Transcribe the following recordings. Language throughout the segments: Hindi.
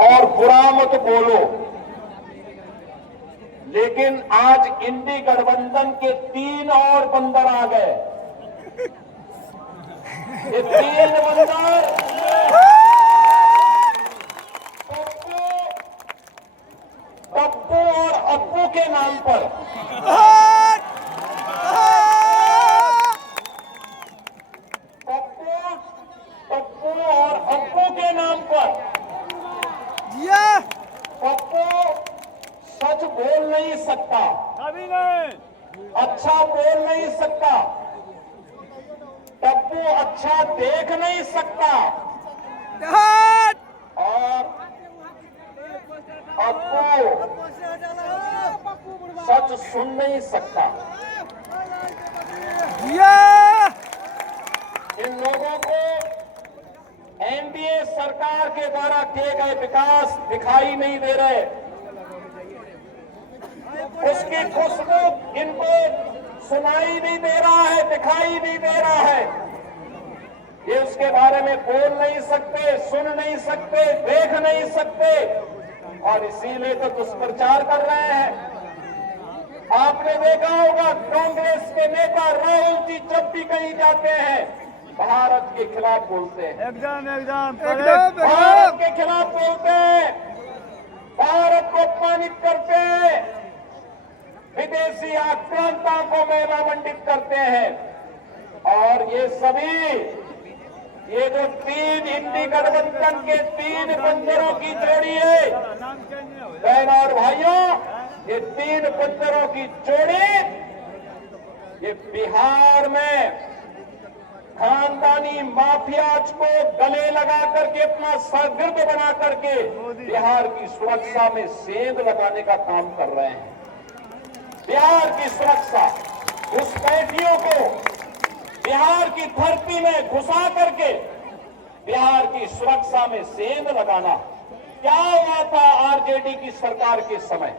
और बुरा मत बोलो। लेकिन आज इंडी गठबंधन के 3 और बंदर आ गए। ये 3 बंदर पप्पू और अप्पू के नाम पर पप्पू और अप्पू के नाम पर पप्पू सच बोल नहीं सकता, कभी नहीं, अच्छा बोल नहीं सकता, पप्पू अच्छा देख नहीं सकता और अप्पू सच सुन नहीं सकता। इन लोगों को एनडीए सरकार के द्वारा किए गए विकास दिखाई नहीं दे रहे, उसकी खुशबू इनको सुनाई नहीं दे रहा है, दिखाई नहीं दे रहा है। ये उसके बारे में बोल नहीं सकते, सुन नहीं सकते, देख नहीं सकते और इसीलिए तो दुष्प्रचार कर रहे हैं। आपने देखा होगा कांग्रेस के नेता राहुल जी जब भी कहीं जाते हैं भारत के खिलाफ बोलते हैं, भारत के खिलाफ बोलते हैं, भारत को अपमानित करते हैं, विदेशी आक्रांता को मेवा मंडित करते हैं। और ये सभी ये जो 3 इंडी गठबंधन के 3 बंदरों की जोड़ी है, बहनों और भाइयों, ये 3 बंदरों की जोड़ी ये बिहार में खानदानी माफियाज को गले लगा करके अपना सरगर्द बना करके बिहार की सुरक्षा में सेंध लगाने का काम कर रहे हैं। बिहार की सुरक्षा, घुसपैठियों को बिहार की धरती में घुसा करके बिहार की सुरक्षा में सेंध लगाना। क्या हुआ था आरजेडी की सरकार के समय,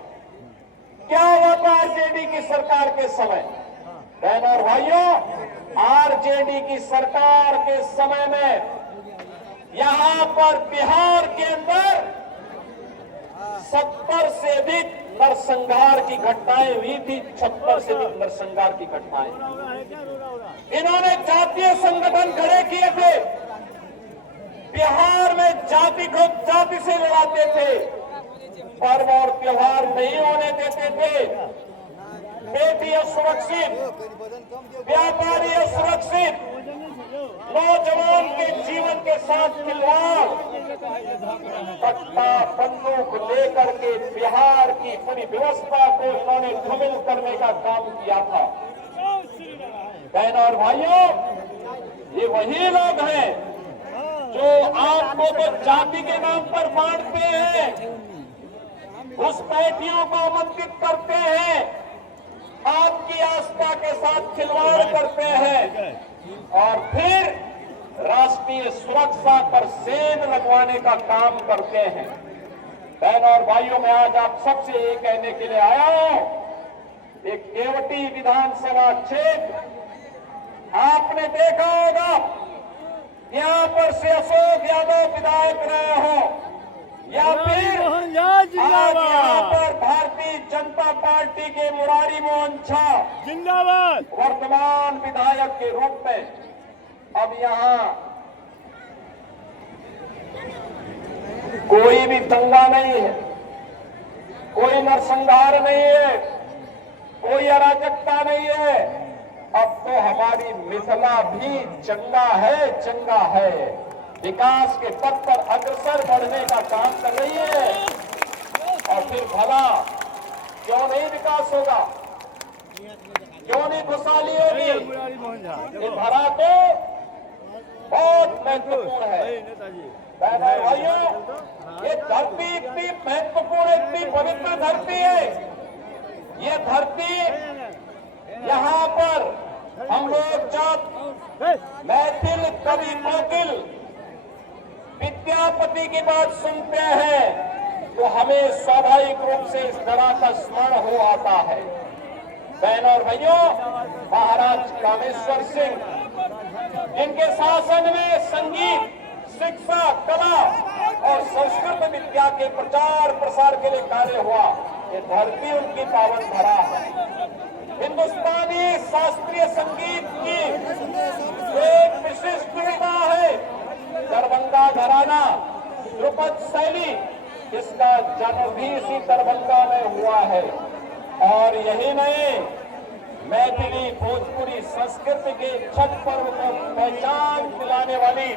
क्या हुआ था आरजेडी की सरकार के समय? बहनों और भाइयों, आरजेडी की सरकार के समय में यहां पर बिहार के अंदर 70 से अधिक नरसंहार की घटनाएं हुई थी, 76 से अधिक नरसंहार की घटनाएं। इन्होंने जातीय संगठन खड़े किए थे, बिहार में जाति को जाति से लड़ाते थे, पर्व और त्योहार नहीं होने देते थे, बेटी असुरक्षित, व्यापारी असुरक्षित, नौजवान के जीवन के साथ खिलवाड़, कट्टा बंदूक लेकर के बिहार की पूरी व्यवस्था को इन्होंने धूमिल करने का काम किया था। बहनों और भाइयों, ये वही लोग हैं जो आपको तो जाति के नाम पर बांटते हैं, घुसपैठियों को आमंत्रित करते हैं, आपकी आस्था के साथ खिलवाड़ करते हैं और फिर राष्ट्रीय सुरक्षा पर सेंध लगवाने का काम करते हैं। बहनों और भाइयों, मैं आज आप सबसे ये कहने के लिए आया हूं, एक केवटी विधानसभा क्षेत्र आपने देखा होगा, यहां पर से अशोक यादव विधायक रहे हो या फिर आज यहाँ पर भारतीय जनता पार्टी के मुरारी मोहन झा जिंदाबाद वर्तमान विधायक के रूप में, अब यहाँ कोई भी दंगा नहीं है, कोई नरसंहार नहीं है, कोई अराजकता नहीं है। अब तो हमारी मिथिला भी चंगा है, विकास के पथ पर अग्रसर बढ़ने का काम कर रही है। और फिर भला क्यों नहीं विकास होगा, क्यों नहीं खुशहाली होगी? ये भरा तो बहुत महत्वपूर्ण है। बहनों भाइयों, ये धरती इतनी महत्वपूर्ण, इतनी पवित्र धरती है। ये धरती, यहाँ पर हम लोग जब मैथिल कवि कोकिल विद्यापति की बात सुनते हैं तो हमें स्वाभाविक रूप से इस तरह का स्मरण हो आता है। बहनों और भाइयों, महाराज कामेश्वर सिंह, जिनके शासन में संगीत, शिक्षा, कला और संस्कृत विद्या विद्या के प्रचार प्रसार के लिए कार्य हुआ। ये धरती उनकी पावन धरा है। हिंदुस्तानी शास्त्रीय संगीत की एक विशिष्ट विधा है दरभंगा घराना, ध्रुपद शैली। इसका जन्म भी इसी दरभंगा में हुआ है। और यही नहीं, मैथिली भोजपुरी संस्कृति के छठ पर्व को पहचान दिलाने वाली